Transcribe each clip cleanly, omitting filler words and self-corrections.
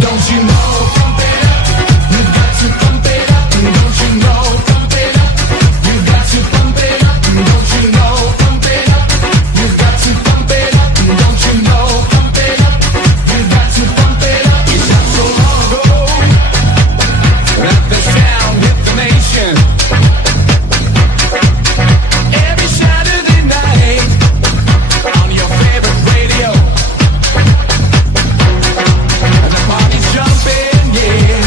Don't you know? Pump it up. You've got to pump it up. Don't you know? Pump it up. You've got to pump it up. Don't you know? Pump it up. You've got to pump it up. Don't you know? Pump it up. You've got to pump it up. It's not so long ago that the sound hit the nation. Every Saturday night on your favorite radio, and the party's jumping, yeah,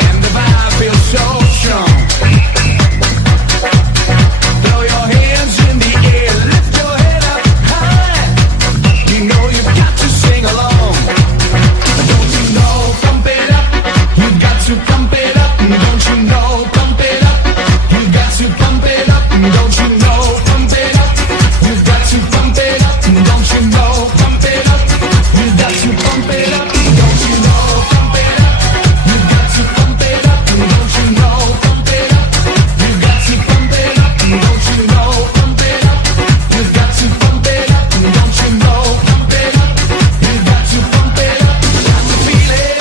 and the vibe feels so strong. Throw your hands in the air, lift your head up high. You know you've got to sing along. Don't you know? Pump it up. You've got to pump it up. Don't you know? Pump it up. You've got to pump it up. Don't you know? Pump it up. You've got to pump it up. Don't you know? Pump it up. You've got to pump it up. Don't you know? Pump it up. You've got to pump it up. Don't you know? Pump it up. You've got to pump it up. Don't you know? Pump it up. You've got to pump it up. Don't you know? Pump it up. You've got to pump it up. Got to feel it.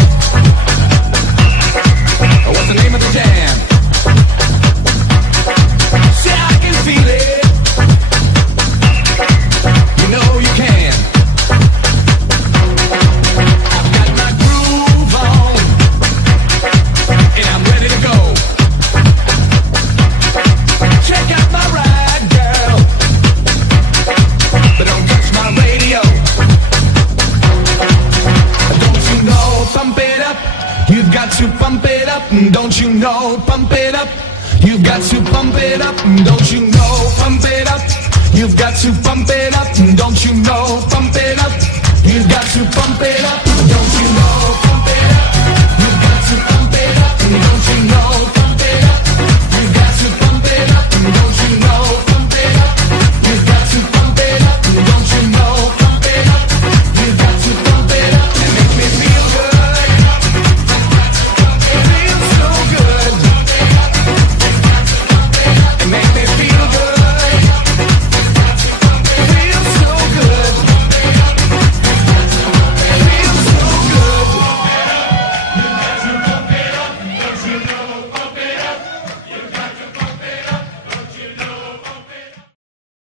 What's the name of the jam? Say I can feel it. You know you can. I've got my groove on, and I'm ready to go. Check out my ride, girl, but don't touch my radio. Don't you know? Pump it up. You've got to pump it up. Don't you know? Pump it up. You've got to pump it up. Don't you know? Pump it up. You've got to pump it up. Don't you know? Pump it up. You've got to pump it up. Don't you know?